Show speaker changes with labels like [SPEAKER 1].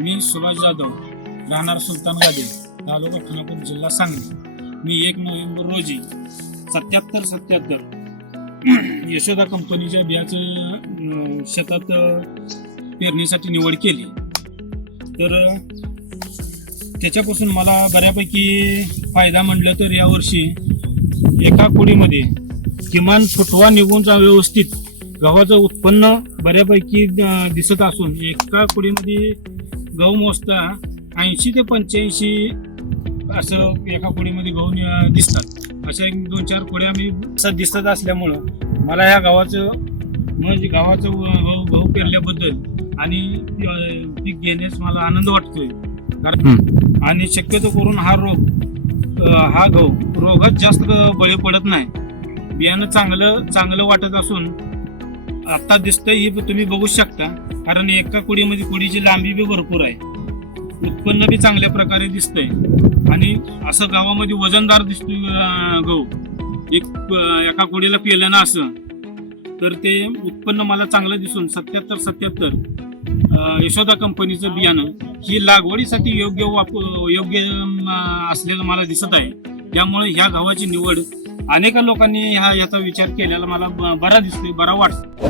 [SPEAKER 1] मी सुभाष जाधव राहणार सुलतानगादे तालुका खानापूर जिल्हा सांगली. मी एक नोव्हेंबर रोजी सत्याहत्तर सत्याहत्तर यशोदा कंपनीच्या बियाचं शेतात पेरणीसाठी निवड केली. तर त्याच्यापासून मला बऱ्यापैकी फायदा म्हटलं तर यावर्षी एका कुडीमध्ये किमान फुटवा निघून जा व्यवस्थित गव्हाचं उत्पन्न बऱ्यापैकी दिसत असून एका कुडीमध्ये गहू मोजता ऐंशी ते पंच्याऐंशी असं एका कुडीमध्ये गहू दिसतात. अशा एक दोन चार कुड्या मी असं दिसत असल्यामुळं मला ह्या गावाचं म्हणजे गावाचं गहू गहू पेरल्याबद्दल आणि पीक घेण्यास मला आनंद वाटतोय. कारण आणि शक्यतो करून हा रोग हा गहू रोगात जास्त बळी पडत नाही. बियाणं चांगलं चांगलं वाटत असून आता दिसतंय ही तुम्ही बघू शकता कारण एका कुडीमध्ये कुडीची लांबी बी भरपूर आहे. उत्पन्न बी चांगल्या प्रकारे दिसतंय. आणि असं गावामध्ये वजनदार दिसतोय गहू. एक एका कुडीला पेलं ना असं. तर ते उत्पन्न मला चांगलं दिसून सत्याहत्तर सत्याहत्तर यशोदा कंपनीचं बियाणं ही लागवडीसाठी योग्य वाप योग्य असलेलं मला दिसत आहे. त्यामुळे ह्या गव्हाची निवड अनेक लोकांनी ह्या याचा विचार केलेला मला ब- बरा दिसतोय बरा वाटतो